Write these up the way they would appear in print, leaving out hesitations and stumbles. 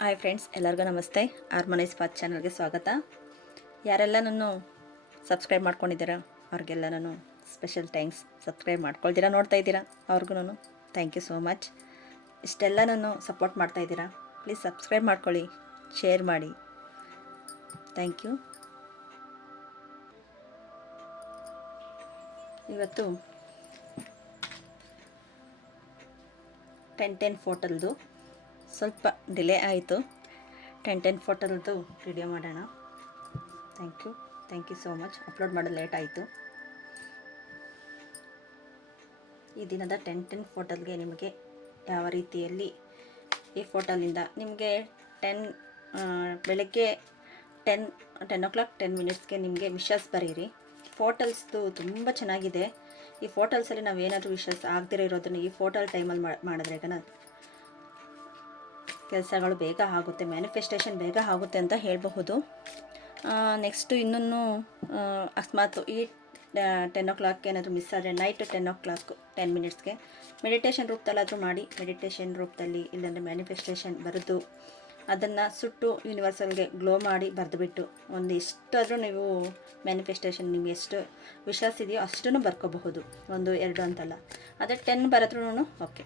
Hi friends, ಎಲ್ಲರಿಗೂ ನಮಸ್ತೆ. ಆರ್ಮನಿ ಸ್ಪಾತ್ ಚಾನಲ್ಗೆ ಸ್ವಾಗತ. ಯಾರೆಲ್ಲ ನಾನು ಸಬ್ಸ್ಕ್ರೈಬ್ ಮಾಡ್ಕೊಂಡಿದ್ದೀರಾ ಅವ್ರಿಗೆಲ್ಲ ನಾನು ಸ್ಪೆಷಲ್ ಥ್ಯಾಂಕ್ಸ್. ಸಬ್ಸ್ಕ್ರೈಬ್ ಮಾಡ್ಕೊಳ್ತೀರಾ, ನೋಡ್ತಾ ಇದ್ದೀರಾ, ಅವ್ರಿಗೂ ನಾನು ಥ್ಯಾಂಕ್ ಯು ಸೋ ಮಚ್. ಇಷ್ಟೆಲ್ಲ ನಾನು ಸಪೋರ್ಟ್ ಮಾಡ್ತಾಯಿದ್ದೀರಾ, ಪ್ಲೀಸ್ ಸಬ್ಸ್ಕ್ರೈಬ್ ಮಾಡ್ಕೊಳ್ಳಿ, ಶೇರ್ ಮಾಡಿ. Thank you. ಇವತ್ತು 10 ಫೋಟೋಲ್ದು ಸ್ವಲ್ಪ ಡಿಲೇ ಆಯಿತು. 10 ಫೋಟೋಲ್ದು ವಿಡಿಯೋ ಮಾಡೋಣ. Thank you so much. Upload ಮಾಡೋದು ಲೇಟ್ ಆಯಿತು. ಈ ದಿನದ 10 ಫೋಟೋಲ್ಗೆ ನಿಮಗೆ ಯಾವ ರೀತಿಯಲ್ಲಿ ಈ ಫೋಟೋಲಿಂದ ನಿಮಗೆ ಬೆಳಗ್ಗೆ 10 o'clock 10 minutesಗೆ ನಿಮಗೆ ವಿಶಸ್ ಬರೀರಿ. ಫೋಟೋಲ್ಸ್ದು ತುಂಬ ಚೆನ್ನಾಗಿದೆ. ಈ ಫೋಟೋಲ್ಸಲ್ಲಿ ನಾವು ಏನಾದರೂ ವಿಶಸ್ ಆಗದಿರೋ ಇರೋದನ್ನು ಈ ಫೋಟೋಲ್ ಟೈಮಲ್ಲಿ ಮಾಡಿದ್ರೆ ಕೆಲಸಗಳು ಬೇಗ ಆಗುತ್ತೆ, ಮ್ಯಾನಿಫೆಸ್ಟೇಷನ್ ಬೇಗ ಆಗುತ್ತೆ ಅಂತ ಹೇಳಬಹುದು. ನೆಕ್ಸ್ಟು ಇನ್ನೂ ಅಕಸ್ಮಾತ್ ಈ 10 o'clock ಏನಾದರೂ ಮಿಸ್ ಆದರೆ ನೈಟ್ 10 o'clock 10 minutesಗೆ ಮೆಡಿಟೇಷನ್ ರೂಪದಲ್ಲಾದರೂ ಮಾಡಿ. ಮೆಡಿಟೇಷನ್ ರೂಪದಲ್ಲಿ ಇಲ್ಲಾಂದರೆ ಮ್ಯಾನಿಫೆಸ್ಟೇಷನ್ ಬರೆದು ಅದನ್ನು ಸುಟ್ಟು ಯೂನಿವರ್ಸಲ್ಗೆ ಗ್ಲೋ ಮಾಡಿ ಬರೆದುಬಿಟ್ಟು ಒಂದು ಎಷ್ಟಾದರೂ ನೀವು ಮ್ಯಾನಿಫೆಸ್ಟೇಷನ್ ನಿಮಗೆ ಎಷ್ಟು ವಿಶ್ವಾಸ ಇದೆಯೋ ಅಷ್ಟೂ ಬರ್ಕೋಬಹುದು. 1 2 ಅಂತಲ್ಲ. ಅದೇ 10 ಬರೆದ್ರೂ ಓಕೆ,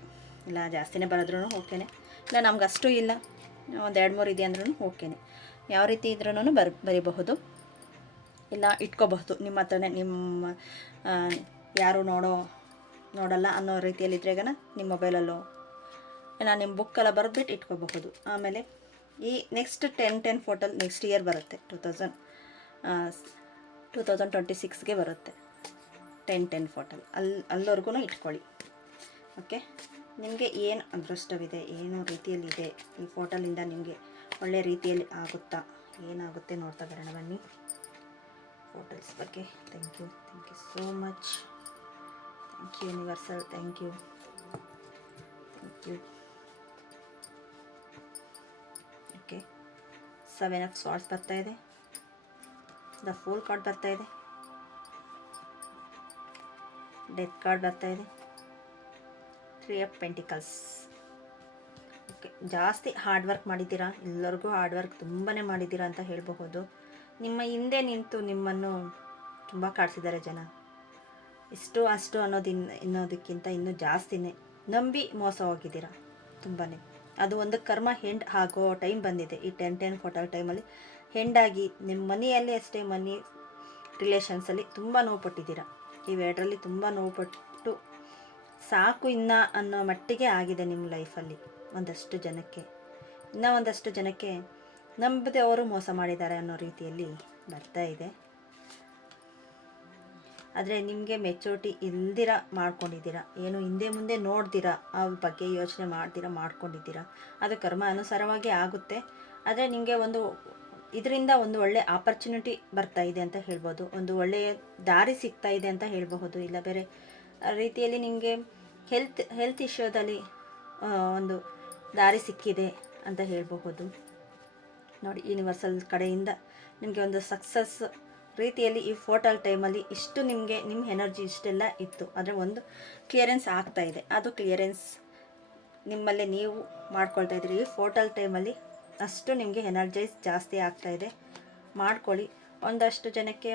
ಇಲ್ಲ ಜಾಸ್ತಿನೇ ಬರೆದ್ರೂ ಓಕೆನೇ, ಇಲ್ಲ ನಮ್ಗೆ ಅಷ್ಟು ಇಲ್ಲ, ಒಂದು 2 3 ಇದೆ ಅಂದ್ರೂ ಓಕೆನೇ. ಯಾವ ರೀತಿ ಇದ್ರೂ ಬರೀಬಹುದು, ಇಲ್ಲ ಇಟ್ಕೋಬಹುದು ನಿಮ್ಮ ಹತ್ರನೇ. ನಿಮ್ಮ ಯಾರು ನೋಡಲ್ಲ ಅನ್ನೋ ರೀತಿಯಲ್ಲಿದ್ರೆಗನ ನಿಮ್ಮ ಮೊಬೈಲಲ್ಲೋ ಇಲ್ಲ ನಿಮ್ಮ ಬುಕ್ಕೆಲ್ಲ ಬರೆದ್ಬಿಟ್ಟು ಇಟ್ಕೋಬಹುದು. ಆಮೇಲೆ ಈ ನೆಕ್ಸ್ಟ್ 10 ಫೋಟೋಲ್ ನೆಕ್ಸ್ಟ್ ಇಯರ್ ಬರುತ್ತೆ, 2026ಗೆ ಬರುತ್ತೆ 10 ಫೋಟೋಲ್. ಅಲ್ಲಿವರೆಗೂ ಇಟ್ಕೊಳ್ಳಿ. ಓಕೆ, ನಿಮಗೆ ಏನು ಅದೃಷ್ಟವಿದೆ, ಏನು ರೀತಿಯಲ್ಲಿದೆ ಈ ಫೋಟೋಲಿಂದ ನಿಮಗೆ ಒಳ್ಳೆ ರೀತಿಯಲ್ಲಿ ಆಗುತ್ತಾ, ಏನಾಗುತ್ತೆ ನೋಡ್ತಾ ಬರೋಣ ಬನ್ನಿ. ಫೋಟೋಸ್ ಬಗ್ಗೆ thank you so much. Thank you universal, thank you. Okay, 7 of Swords ಬರ್ತಾ ಇದೆ, ದ ಫೂಲ್ ಕಾರ್ಡ್ ಬರ್ತಾ ಇದೆ, ಡೆತ್ ಕಾರ್ಡ್ ಬರ್ತಾ ಇದೆ, 3 of Pentacles. ಓಕೆ, ಜಾಸ್ತಿ ಹಾರ್ಡ್ ವರ್ಕ್ ಮಾಡಿದ್ದೀರಾ, ಎಲ್ಲರಿಗೂ ಹಾರ್ಡ್ ವರ್ಕ್ ತುಂಬಾ ಮಾಡಿದ್ದೀರಾ ಅಂತ ಹೇಳಬಹುದು. ನಿಮ್ಮ ಹಿಂದೆ ನಿಂತು ನಿಮ್ಮನ್ನು ತುಂಬ ಕಾಡಿಸಿದ್ದಾರೆ ಜನ. ಇಷ್ಟು ಅಷ್ಟು ಅನ್ನೋದಕ್ಕಿಂತ ಇನ್ನೂ ಜಾಸ್ತಿನೇ ನಂಬಿ ಮೋಸ ಹೋಗಿದ್ದೀರಾ ತುಂಬಾ. ಅದು ಒಂದು ಕರ್ಮ ಹೆಂಡ್ ಆಗೋ ಟೈಮ್ ಬಂದಿದೆ. ಈ 10 ಫೋಟೋ ಟೈಮಲ್ಲಿ ಹೆಂಡಾಗಿ ನಿಮ್ಮ ಮನೆಯಲ್ಲಿ ಅಷ್ಟೇ, ಮನಿ ರಿಲೇಷನ್ಸಲ್ಲಿ ತುಂಬ ನೋವು ಪಟ್ಟಿದ್ದೀರಾ. ಈ ವೇಡ್ರಲ್ಲಿ ತುಂಬ ನೋವು ಪಟ್ಟು ಸಾಕು ಇನ್ನು ಅನ್ನೋ ಮಟ್ಟಿಗೆ ಆಗಿದೆ ನಿಮ್ಮ ಲೈಫಲ್ಲಿ. ಒಂದಷ್ಟು ಜನಕ್ಕೆ ನಂಬದೆ ಅವರು ಮೋಸ ಮಾಡಿದ್ದಾರೆ ಅನ್ನೋ ರೀತಿಯಲ್ಲಿ ಬರ್ತಾ ಇದೆ. ಆದರೆ ನಿಮಗೆ ಮೆಚೂರಿಟಿ ಇಲ್ದಿರ ಮಾಡ್ಕೊಂಡಿದ್ದೀರಾ, ಏನು ಹಿಂದೆ ಮುಂದೆ ನೋಡ್ದಿರಾ, ಅವ್ರ ಬಗ್ಗೆ ಯೋಚನೆ ಮಾಡ್ಕೊಂಡಿದ್ದೀರಾ. ಅದು ಕರ್ಮ ಅನುಸಾರವಾಗಿ ಆಗುತ್ತೆ. ಆದರೆ ನಿಮಗೆ ಇದರಿಂದ ಒಂದು ಒಳ್ಳೆ ಆಪರ್ಚುನಿಟಿ ಬರ್ತಾ ಇದೆ ಅಂತ ಹೇಳ್ಬೋದು, ಒಂದು ಒಳ್ಳೆಯ ದಾರಿ ಸಿಗ್ತಾ ಇದೆ ಅಂತ ಹೇಳಬಹುದು. ಇಲ್ಲ ಬೇರೆ ರೀತಿಯಲ್ಲಿ ನಿಮಗೆ ಹೆಲ್ತ್ ಇಶ್ಯೂದಲ್ಲಿ ಒಂದು ದಾರಿ ಸಿಕ್ಕಿದೆ ಅಂತ ಹೇಳಬಹುದು. ನೋಡಿ, ಯೂನಿವರ್ಸಲ್ ಕಡೆಯಿಂದ ನಿಮಗೆ ಒಂದು ಸಕ್ಸಸ್ ರೀತಿಯಲ್ಲಿ ಈ ಫೋಟೋಲ್ ಟೈಮಲ್ಲಿ ಇಷ್ಟು ನಿಮಗೆ ನಿಮ್ಮ ಎನರ್ಜಿ ಇಷ್ಟೆಲ್ಲ ಇತ್ತು, ಆದರೆ ಒಂದು ಕ್ಲಿಯರೆನ್ಸ್ ಆಗ್ತಾ ಇದೆ. ಅದು ಕ್ಲಿಯರೆನ್ಸ್ ನಿಮ್ಮಲ್ಲೇ ನೀವು ಮಾಡ್ಕೊಳ್ತಾ ಇದ್ದೀರಿ. ಈ ಫೋಟೋಲ್ ಟೈಮಲ್ಲಿ ಅಷ್ಟು ನಿಮಗೆ ಎನರ್ಜೈಸ್ ಜಾಸ್ತಿ ಆಗ್ತಾ ಇದೆ. ಮಾಡ್ಕೊಳ್ಳಿ. ಒಂದಷ್ಟು ಜನಕ್ಕೆ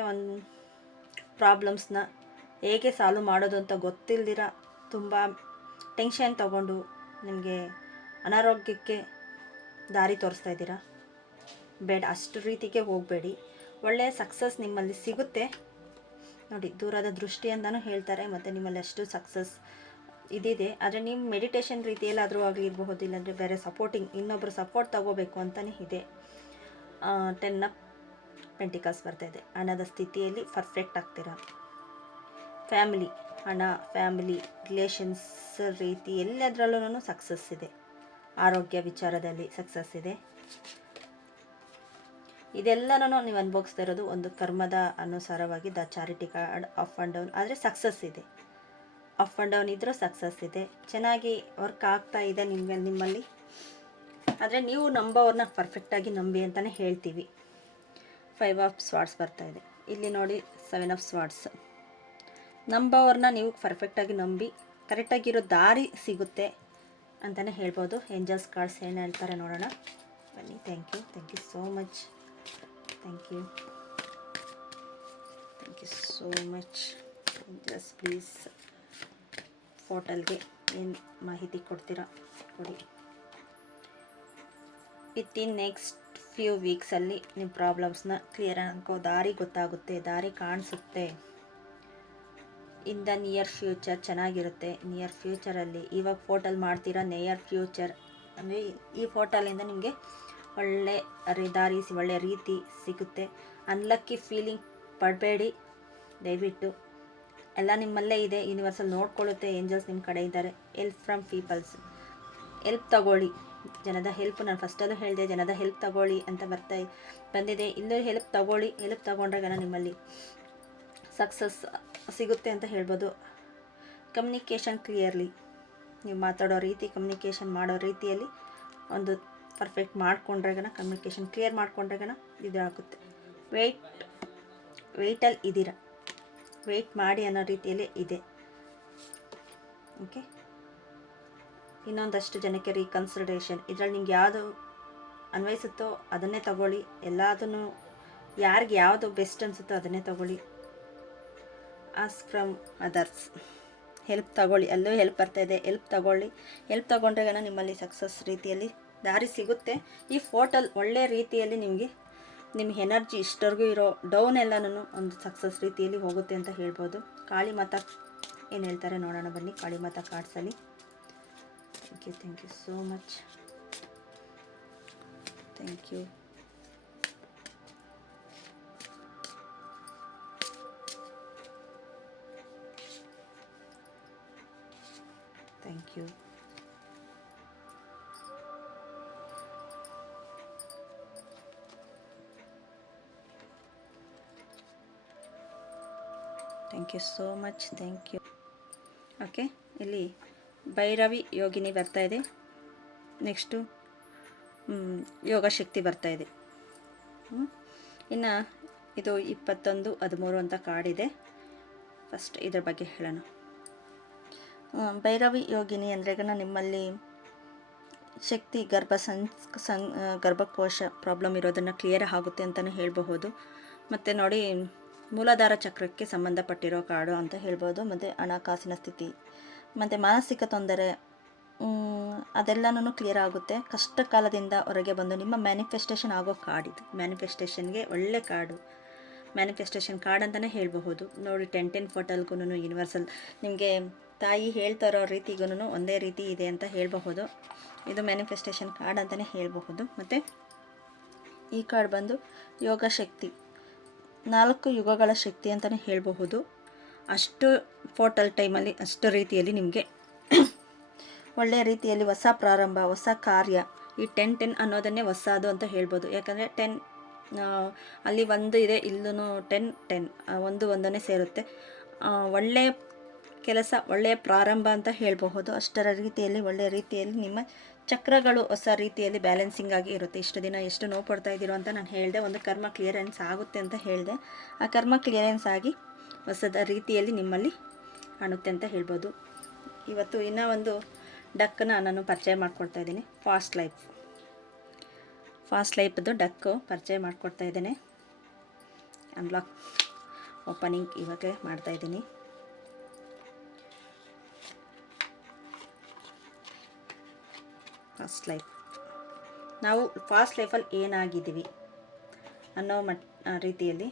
ಪ್ರಾಬ್ಲಮ್ಸ್ನ ಹೇಗೆ ಸಾಲ್ವ್ ಮಾಡೋದು ಅಂತ ಗೊತ್ತಿಲ್ದಿರ ತುಂಬ ಟೆನ್ಷನ್ ತಗೊಂಡು ನಿಮಗೆ ಅನಾರೋಗ್ಯಕ್ಕೆ ದಾರಿ ತೋರಿಸ್ತಾ ಇದ್ದೀರಾ. ಬೇಡ, ಅಷ್ಟು ರೀತಿಗೆ ಹೋಗಬೇಡಿ. ಒಳ್ಳೆಯ ಸಕ್ಸಸ್ ನಿಮ್ಮಲ್ಲಿ ಸಿಗುತ್ತೆ. ನೋಡಿ, ದೂರದ ದೃಷ್ಟಿ ಅಂತಲೂ ಹೇಳ್ತಾರೆ. ಮತ್ತು ನಿಮ್ಮಲ್ಲಿ ಅಷ್ಟು ಸಕ್ಸಸ್ ಇದಿದೆ. ಆದರೆ ನೀವು ಮೆಡಿಟೇಷನ್ ರೀತಿಯಲ್ಲಾದರೂ ಆಗಿರಬಹುದು, ಇಲ್ಲಾಂದರೆ ಬೇರೆ ಇನ್ನೊಬ್ಬರು ಸಪೋರ್ಟ್ ತಗೋಬೇಕು ಅಂತಲೇ ಇದೆ. 10 of Pentacles ಬರ್ತಾ ಇದೆ. ಹಣದ ಸ್ಥಿತಿಯಲ್ಲಿ ಪರ್ಫೆಕ್ಟ್ ಆಗ್ತೀರಾ. ಫ್ಯಾಮಿಲಿ, ಹಣ, ಫ್ಯಾಮಿಲಿ ರಿಲೇಷನ್ಸ್ ರೀತಿ ಎಲ್ಲದರಲ್ಲೂ ಸಕ್ಸಸ್ ಇದೆ. ಆರೋಗ್ಯ ವಿಚಾರದಲ್ಲಿ ಸಕ್ಸಸ್ ಇದೆ. ಇದೆಲ್ಲನೂ ನೀವು ಅನುಭವಿಸ್ತಾ ಇರೋದು ಒಂದು ಕರ್ಮದ ಅನುಸಾರವಾಗಿ. The charity card up and down, ಆದರೆ ಸಕ್ಸಸ್ ಇದೆ. ಅಪ್ ಆ್ಯಂಡ್ ಡೌನ್ ಇದ್ರೂ ಸಕ್ಸಸ್ ಇದೆ. ಚೆನ್ನಾಗಿ ವರ್ಕ್ ಆಗ್ತಾ ಇದೆ ನಿಮ್ಮಲ್ಲಿ. ಆದರೆ ನೀವು ನಂಬೋವ್ರನ್ನ ಪರ್ಫೆಕ್ಟಾಗಿ ನಂಬಿ ಅಂತಲೇ ಹೇಳ್ತೀವಿ. 5 of Swords ಬರ್ತಾ ಇದೆ. ಇಲ್ಲಿ ನೋಡಿ 7 of Swords. ನಂಬೋವ್ರನ್ನ ನೀವು ಪರ್ಫೆಕ್ಟಾಗಿ ನಂಬಿ ಕರೆಕ್ಟಾಗಿರೋ ದಾರಿ ಸಿಗುತ್ತೆ ಅಂತಲೇ ಹೇಳ್ಬೋದು. ಏಂಜಲ್ಸ್ ಕಾರ್ಡ್ಸ್ ಏನು ಹೇಳ್ತಾರೆ ನೋಡೋಣ. ಬನ್ನಿ. Thank you so much. Thank you so much. Just please ಪೋರ್ಟಲ್ಗೆ ಏನು ಮಾಹಿತಿ ಕೊಡ್ತೀರಾ ಕೊಡಿ. ವಿತಿನ್ ನೆಕ್ಸ್ಟ್ ಫ್ಯೂ ವೀಕ್ಸಲ್ಲಿ ನಿಮ್ಮ ಪ್ರಾಬ್ಲಮ್ಸ್ನ ಕ್ಲಿಯರ್ ಅನ್ಕೋ ದಾರಿ ಗೊತ್ತಾಗುತ್ತೆ, ದಾರಿ ಕಾಣಿಸುತ್ತೆ. ಇನ್ ದ ನಿಯರ್ ಫ್ಯೂಚರ್ ಚೆನ್ನಾಗಿರುತ್ತೆ. ನಿಯರ್ ಫ್ಯೂಚರಲ್ಲಿ ಇವಾಗ ಪೋರ್ಟಲ್ ಮಾಡ್ತೀರಾ, ನಿಯರ್ ಫ್ಯೂಚರ್ ಅಂದರೆ ಈ ಪೋರ್ಟಲಿಂದ ನಿಮಗೆ ಒಳ್ಳೆ ದಾರಿ ಒಳ್ಳೆ ರೀತಿ ಸಿಗುತ್ತೆ. ಅನ್ಲಕ್ಕಿ ಫೀಲಿಂಗ್ ಪಡಬೇಡಿ ದಯವಿಟ್ಟು. ಎಲ್ಲ ನಿಮ್ಮಲ್ಲೇ ಇದೆ. ಯೂನಿವರ್ಸಲ್ ನೋಡ್ಕೊಳ್ಳುತ್ತೆ. ಏಂಜಲ್ಸ್ ನಿಮ್ಮ ಕಡೆ ಇದ್ದಾರೆ. ಹೆಲ್ಪ್ ಫ್ರಮ್ ಪೀಪಲ್ಸ್, ಹೆಲ್ಪ್ ತಗೊಳ್ಳಿ. ಜನದ ಹೆಲ್ಪ್ ನಾನು ಫಸ್ಟಲ್ಲೂ ಹೇಳಿದೆ, ಜನದ ಹೆಲ್ಪ್ ತಗೊಳ್ಳಿ ಅಂತ ಬಂದಿದೆ. ಇಲ್ಲೂ ಹೆಲ್ಪ್ ತಗೊಳ್ಳಿ. ಹೆಲ್ಪ್ ತಗೊಂಡ್ರಾಗ ನಿಮ್ಮಲ್ಲಿ ಸಕ್ಸಸ್ ಸಿಗುತ್ತೆ ಅಂತ ಹೇಳ್ಬೋದು. ಕಮ್ಯುನಿಕೇಷನ್ ಕ್ಲಿಯರ್ಲಿ, ನೀವು ಮಾತಾಡೋ ರೀತಿ, ಕಮ್ಯುನಿಕೇಷನ್ ಮಾಡೋ ರೀತಿಯಲ್ಲಿ ಒಂದು ಪರ್ಫೆಕ್ಟ್ ಮಾಡ್ಕೊಂಡ್ರಾಗನ, ಕಮ್ಯುನಿಕೇಷನ್ ಕ್ಲಿಯರ್ ಮಾಡ್ಕೊಂಡ್ರಾಗನ ಇದಾಗುತ್ತೆ. ವೆಯ್ಟಲ್ಲಿ ಇದ್ದೀರಾ, ವೆಯ್ಟ್ ಮಾಡಿ ಅನ್ನೋ ರೀತಿಯಲ್ಲೇ ಇದೆ. ಓಕೆ, ಇನ್ನೊಂದಷ್ಟು ಜನಕ್ಕೆ ರೀಕನ್ಸಿಡರೇಷನ್. ಇದರಲ್ಲಿ ನಿಮ್ಗೆ ಯಾವುದು ಅನ್ವಯಿಸುತ್ತೋ ಅದನ್ನೇ ತಗೊಳ್ಳಿ. ಎಲ್ಲದನ್ನು ಯಾರಿಗೆ ಯಾವುದು ಬೆಸ್ಟ್ ಅನಿಸುತ್ತೋ ಅದನ್ನೇ ತಗೊಳ್ಳಿ. ಆಸ್ಕ್ ಫ್ರಮ್ ಅದರ್ಸ್, ಹೆಲ್ಪ್ ತಗೊಳ್ಳಿ. ಅಲ್ಲೂ ಹೆಲ್ಪ್ ಬರ್ತಾಯಿದೆ, ಹೆಲ್ಪ್ ತಗೊಳ್ಳಿ. ಹೆಲ್ಪ್ ತಗೊಂಡ್ರಾಗ ನಿಮ್ಮಲ್ಲಿ ಸಕ್ಸಸ್ ರೀತಿಯಲ್ಲಿ ದಾರಿ ಸಿಗುತ್ತೆ. ಈ ಪೋರ್ಟಲ್ ಒಳ್ಳೆ ರೀತಿಯಲ್ಲಿ ನಿಮ್ಮ ಎನರ್ಜಿ ಇಷ್ಟವರೆಗೂ ಇರೋ ಡೌನ್ ಎಲ್ಲನೂ ಒಂದು ಸಕ್ಸಸ್ ರೀತಿಯಲ್ಲಿ ಹೋಗುತ್ತೆ ಅಂತ ಹೇಳ್ಬೋದು. ಕಾಳಿ ಮಾತಾ ಏನು ಹೇಳ್ತಾರೆ ನೋಡೋಣ ಬನ್ನಿ. ಕಾಳಿ ಮಾತಾ ಕಾರ್ಡ್ಸಲ್ಲಿ. Thank you so much. Thank you. Thank you. Thank you so much. Thank you. Okay, ಇಲ್ಲಿ ಭೈರವಿ ಯೋಗಿನಿ ಬರ್ತಾಯಿದೆ. ನೆಕ್ಸ್ಟು ಯೋಗ ಶಕ್ತಿ ಬರ್ತಾಯಿದೆ. ಇನ್ನು ಇದು 21, 13 ಅಂತ ಕಾರ್ಡಿದೆ. ಫಸ್ಟ್ ಇದ್ರ ಬಗ್ಗೆ ಹೇಳೋಣ. ಭೈರವಿ ಯೋಗಿನಿ ಅಂದರೆ ನಿಮ್ಮಲ್ಲಿ ಶಕ್ತಿ ಗರ್ಭಕೋಶ ಪ್ರಾಬ್ಲಮ್ ಇರೋದನ್ನು ಕ್ಲಿಯರ್ ಆಗುತ್ತೆ ಅಂತಲೇ ಹೇಳಬಹುದು. ಮತ್ತು ನೋಡಿ, ಮೂಲಾಧಾರ ಚಕ್ರಕ್ಕೆ ಸಂಬಂಧಪಟ್ಟಿರೋ ಕಾರ್ಡು ಅಂತ ಹೇಳ್ಬೋದು. ಮತ್ತು ಹಣಕಾಸಿನ ಸ್ಥಿತಿ ಮತ್ತು ಮಾನಸಿಕ ತೊಂದರೆ ಅದೆಲ್ಲನೂ ಕ್ಲಿಯರ್ ಆಗುತ್ತೆ. ಕಷ್ಟ ಕಾಲದಿಂದ ಹೊರಗೆ ಬಂದು ನಿಮ್ಮ ಮ್ಯಾನಿಫೆಸ್ಟೇಷನ್ ಆಗೋ ಕಾರ್ಡ್ ಇದು. ಮ್ಯಾನಿಫೆಸ್ಟೇಷನ್ಗೆ ಒಳ್ಳೆ ಕಾರ್ಡು, ಮ್ಯಾನಿಫೆಸ್ಟೇಷನ್ ಕಾರ್ಡ್ ಅಂತಲೇ ಹೇಳಬಹುದು. ನೋಡಿ, 10 ಪೋರ್ಟಲ್ಗೂ ಯೂನಿವರ್ಸಲ್ ನಿಮಗೆ ತಾಯಿ ಹೇಳ್ತಾರೋ ರೀತಿಗೂ ಒಂದೇ ರೀತಿ ಇದೆ ಅಂತ ಹೇಳಬಹುದು. ಇದು ಮ್ಯಾನಿಫೆಸ್ಟೇಷನ್ ಕಾರ್ಡ್ ಅಂತಲೇ ಹೇಳಬಹುದು. ಮತ್ತು ಈ ಕಾರ್ಡ್ ಬಂದು ಯೋಗ ಶಕ್ತಿ, 4 ಯುಗಗಳ ಶಕ್ತಿ ಅಂತಲೇ ಹೇಳಬಹುದು. ಅಷ್ಟು ಪೋರ್ಟಲ್ ಟೈಮಲ್ಲಿ ಅಷ್ಟು ರೀತಿಯಲ್ಲಿ ನಿಮಗೆ ಒಳ್ಳೆಯ ರೀತಿಯಲ್ಲಿ ಹೊಸ ಪ್ರಾರಂಭ, ಹೊಸ ಕಾರ್ಯ. ಈ 10 ಅನ್ನೋದನ್ನೇ ಹೊಸದು ಅಂತ ಹೇಳ್ಬೋದು. ಯಾಕಂದರೆ 10 ಅಲ್ಲಿ 1 ಇದೆ, ಇಲ್ಲೂ 10 ಒಂದನ್ನೇ ಸೇರುತ್ತೆ. ಒಳ್ಳೆಯ ಕೆಲಸ, ಒಳ್ಳೆಯ ಪ್ರಾರಂಭ ಅಂತ ಹೇಳಬಹುದು. ಅಷ್ಟರ ರೀತಿಯಲ್ಲಿ ಒಳ್ಳೆಯ ರೀತಿಯಲ್ಲಿ ನಿಮ್ಮ ಚಕ್ರಗಳು ಹೊಸ ರೀತಿಯಲ್ಲಿ ಬ್ಯಾಲೆನ್ಸಿಂಗ್ ಆಗಿ ಇರುತ್ತೆ. ಇಷ್ಟು ದಿನ ಎಷ್ಟು ನೋವು ಪಡ್ತಾ ಇದ್ದೀರೋ ಅಂತ ನಾನು ಹೇಳಿದೆ. ಒಂದು ಕರ್ಮ ಕ್ಲಿಯರೆನ್ಸ್ ಆಗುತ್ತೆ ಅಂತ ಹೇಳಿದೆ. ಆ ಕರ್ಮ ಕ್ಲಿಯರೆನ್ಸ್ ಆಗಿ ಹೊಸದ ರೀತಿಯಲ್ಲಿ ನಿಮ್ಮಲ್ಲಿ ಕಾಣುತ್ತೆ ಅಂತ ಹೇಳ್ಬೋದು. ಇವತ್ತು ಇನ್ನೂ ಒಂದು ಡಕ್ಕನ್ನ ನಾನು ಪರಿಚಯ ಮಾಡಿಕೊಡ್ತಾ ಇದ್ದೀನಿ. ಫಾಸ್ಟ್ ಲೈಫ್ದು ಡಕ್ಕು ಪರಿಚಯ ಮಾಡಿಕೊಡ್ತಾ ಇದ್ದೇನೆ. ಅನ್ಲಾಕ್ ಓಪನಿಂಗ್ ಇವಾಗಲೇ ಮಾಡ್ತಾಯಿದ್ದೀನಿ. ಫಾಸ್ಟ್ ಲೈಫ್, ನಾವು ಫಾಸ್ಟ್ ಲೈಫಲ್ಲಿ ಏನಾಗಿದ್ದೀವಿ ಅನ್ನೋ ರೀತಿಯಲ್ಲಿ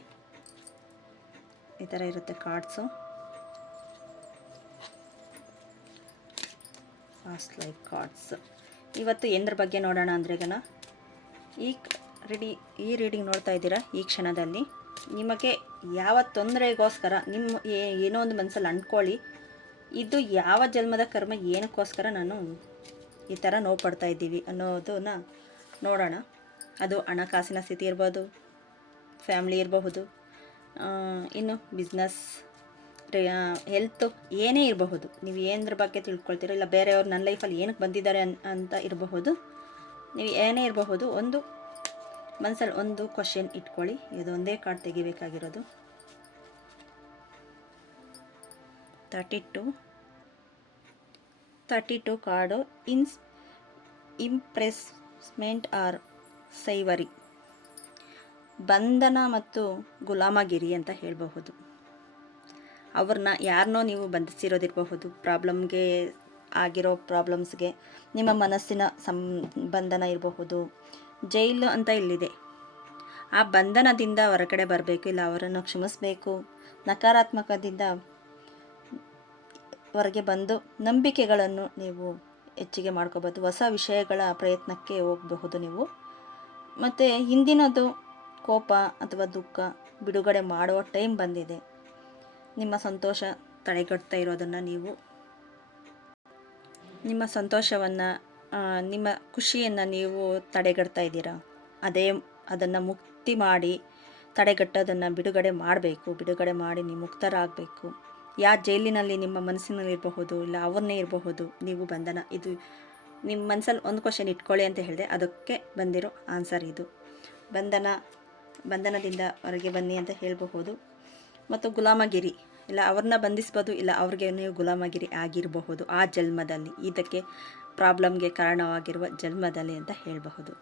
ಈ ಥರ ಇರುತ್ತೆ ಕಾರ್ಡ್ಸು. Fast life cards. ಇವತ್ತು ಏನರ ಬಗ್ಗೆ ನೋಡೋಣ ಅಂದ್ರೆಗನ ಈ ರೀಡಿಂಗ್ ನೋಡ್ತಾ ಇದ್ದೀರಾ. ಈ ಕ್ಷಣದಲ್ಲಿ ನಿಮಗೆ ಯಾವ ತೊಂದರೆಗೋಸ್ಕರ ಏನೋ ಒಂದು ಮನಸ್ಸಲ್ಲಿ ಅಂದ್ಕೊಳ್ಳಿ, ಇದು ಯಾವ ಜನ್ಮದ ಕರ್ಮ, ಏನಕ್ಕೋಸ್ಕರ ನಾನು ಈ ಥರ ನೋವು ಪಡ್ತಾ ಇದ್ದೀವಿ ಅನ್ನೋದನ್ನ ನೋಡೋಣ. ಅದು ಹಣಕಾಸಿನ ಸ್ಥಿತಿ ಇರ್ಬೋದು, ಫ್ಯಾಮ್ಲಿ ಇರಬಹುದು, ಇನ್ನು ಬಿಸ್ನೆಸ್, ಹೆಲ್ತು, ಏನೇ ಇರಬಹುದು. ನೀವು ಏನರ ಬಗ್ಗೆ ತಿಳ್ಕೊಳ್ತೀರ, ಇಲ್ಲ ಬೇರೆಯವ್ರು ನನ್ನ ಲೈಫಲ್ಲಿ ಏನಕ್ಕೆ ಬಂದಿದ್ದಾರೆ ಅಂತ ಇರಬಹುದು. ನೀವು ಏನೇ ಇರಬಹುದು, ಒಂದು ಮನಸ್ಸಲ್ಲಿ ಒಂದು ಕ್ವಶನ್ ಇಟ್ಕೊಳ್ಳಿ. ಇದೊಂದೇ ಕಾರ್ಡ್ ತೆಗಿಬೇಕಾಗಿರೋದು. 32 ಕಾರ್ಡು ಇಂಪ್ರೆಸ್ಮೆಂಟ್ ಆರ್ ಸೈವರಿ, ಬಂಧನ ಮತ್ತು ಗುಲಾಮಗಿರಿ ಅಂತ ಹೇಳಬಹುದು. ಅವ್ರನ್ನ ಯಾರನ್ನೋ ನೀವು ಬಂಧಿಸಿರೋದಿರಬಹುದು, ಪ್ರಾಬ್ಲಮ್ಗೆ ಆಗಿರೋ ಪ್ರಾಬ್ಲಮ್ಸ್ಗೆ, ನಿಮ್ಮ ಮನಸ್ಸಿನ ಬಂಧನ ಇರಬಹುದು, ಜೈಲು ಅಂತ ಇಲ್ಲಿದೆ. ಆ ಬಂಧನದಿಂದ ಹೊರಗಡೆ ಬರಬೇಕು, ಇಲ್ಲ ಅವರನ್ನು ಕ್ಷಮಿಸಬೇಕು, ನಕಾರಾತ್ಮಕದಿಂದ ಹೊರಗೆ ಬಂದು ನಂಬಿಕೆಗಳನ್ನು ನೀವು ಹೆಚ್ಚಿಗೆ ಮಾಡ್ಕೋಬೋದು, ಹೊಸ ವಿಷಯಗಳ ಪ್ರಯತ್ನಕ್ಕೆ ಹೋಗಬಹುದು ನೀವು. ಮತ್ತು ಹಿಂದಿನದು ಕೋಪ ಅಥವಾ ದುಃಖ ಬಿಡುಗಡೆ ಮಾಡುವ ಟೈಮ್ ಬಂದಿದೆ. ನಿಮ್ಮ ಸಂತೋಷ ತಡೆಗಟ್ತಾ ಇರೋದನ್ನು ನೀವು, ನಿಮ್ಮ ಸಂತೋಷವನ್ನು, ನಿಮ್ಮ ಖುಷಿಯನ್ನು ನೀವು ತಡೆಗಟ್ತಾ ಇದ್ದೀರಾ. ಅದನ್ನು ಮುಕ್ತಿ ಮಾಡಿ ತಡೆಗಟ್ಟೋದನ್ನು ಬಿಡುಗಡೆ ಮಾಡಬೇಕು. ಬಿಡುಗಡೆ ಮಾಡಿ ನೀವು ಮುಕ್ತರಾಗಬೇಕು. ಯಾವ ಜೈಲಿನಲ್ಲಿ ನಿಮ್ಮ ಮನಸ್ಸಿನಲ್ಲಿ ಇರಬಹುದು, ಇಲ್ಲ ಅವ್ರನ್ನೇ ಇರಬಹುದು, ನೀವು ಬಂಧನ, ಇದು ನಿಮ್ಮ ಮನಸ್ಸಲ್ಲಿ ಒಂದು ಕ್ವಶನ್ ಇಟ್ಕೊಳ್ಳಿ ಅಂತ ಹೇಳಿದೆ, ಅದಕ್ಕೆ ಬಂದಿರೋ ಆನ್ಸರ್ ಇದು. ಬಂಧನದಿಂದ ಹೊರಗೆ ಬನ್ನಿ ಅಂತ ಹೇಳಬಹುದು. ಮತ್ತು ಗುಲಾಮಗಿರಿ, ಇಲ್ಲ ಅವ್ರನ್ನ ಬಂಧಿಸ್ಬೋದು, ಇಲ್ಲ ಅವ್ರಿಗೆ ನೀವು ಗುಲಾಮಗಿರಿ ಆಗಿರಬಹುದು ಆ ಜನ್ಮದಲ್ಲಿ, ಇದಕ್ಕೆ ಪ್ರಾಬ್ಲಮ್ಗೆ ಕಾರಣವಾಗಿರುವ ಜನ್ಮದಲ್ಲಿ ಅಂತ ಹೇಳಬಹುದು.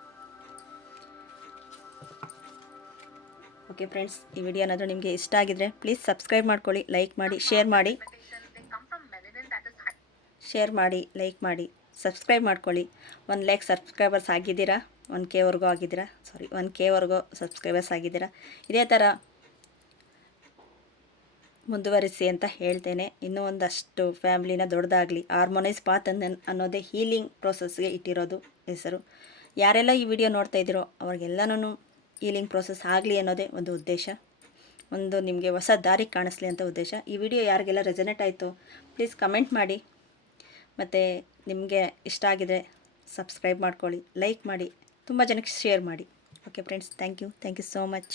ಓಕೆ ಫ್ರೆಂಡ್ಸ್, ಈ ವಿಡಿಯೋ ಏನಾದರೂ ನಿಮಗೆ ಇಷ್ಟ ಆಗಿದ್ರೆ ಪ್ಲೀಸ್ ಸಬ್ಸ್ಕ್ರೈಬ್ ಮಾಡ್ಕೊಳ್ಳಿ, ಲೈಕ್ ಮಾಡಿ, ಶೇರ್ ಮಾಡಿ, ಲೈಕ್ ಮಾಡಿ, ಸಬ್ಸ್ಕ್ರೈಬ್ ಮಾಡ್ಕೊಳ್ಳಿ. 1 ಲೈಕ್ ಸಬ್ಸ್ಕ್ರೈಬರ್ಸ್ ಆಗಿದ್ದೀರಾ, 1K ಆಗಿದ್ದೀರಾ, 1K ಸಬ್ಸ್ಕ್ರೈಬರ್ಸ್ ಆಗಿದ್ದೀರಾ. ಇದೇ ಥರ ಮುಂದುವರಿಸಿ ಅಂತ ಹೇಳ್ತೇನೆ. ಇನ್ನೂ ಒಂದಷ್ಟು ಫ್ಯಾಮ್ಲಿನ ದೊಡ್ಡದಾಗಲಿ. ಹಾರ್ಮೋನೈಸ್ ಪಾತ್ ಅನ್ನೋದೇ ಹೀಲಿಂಗ್ ಪ್ರೋಸೆಸ್ಗೆ ಇಟ್ಟಿರೋದು ಹೆಸರು. ಯಾರೆಲ್ಲ ಈ ವಿಡಿಯೋ ನೋಡ್ತಾ ಇದ್ದೀರೋ ಅವ್ರಿಗೆಲ್ಲನೂ ಹೀಲಿಂಗ್ ಪ್ರೋಸೆಸ್ ಆಗಲಿ ಅನ್ನೋದೇ ಒಂದು ಉದ್ದೇಶ, ಒಂದು ನಿಮಗೆ ಹೊಸ ದಾರಿ ಕಾಣಿಸ್ಲಿ ಅಂತ ಉದ್ದೇಶ. ಈ ವಿಡಿಯೋ ಯಾರಿಗೆಲ್ಲ ರೆಸನೇಟ್ ಆಯಿತು ಪ್ಲೀಸ್ ಕಮೆಂಟ್ ಮಾಡಿ, ಮತ್ತು ನಿಮಗೆ ಇಷ್ಟ ಆಗಿದರೆ ಸಬ್ಸ್ಕ್ರೈಬ್ ಮಾಡ್ಕೊಳ್ಳಿ, ಲೈಕ್ ಮಾಡಿ, ತುಂಬ ಜನಕ್ಕೆ ಶೇರ್ ಮಾಡಿ. Okay friends, thank you so much.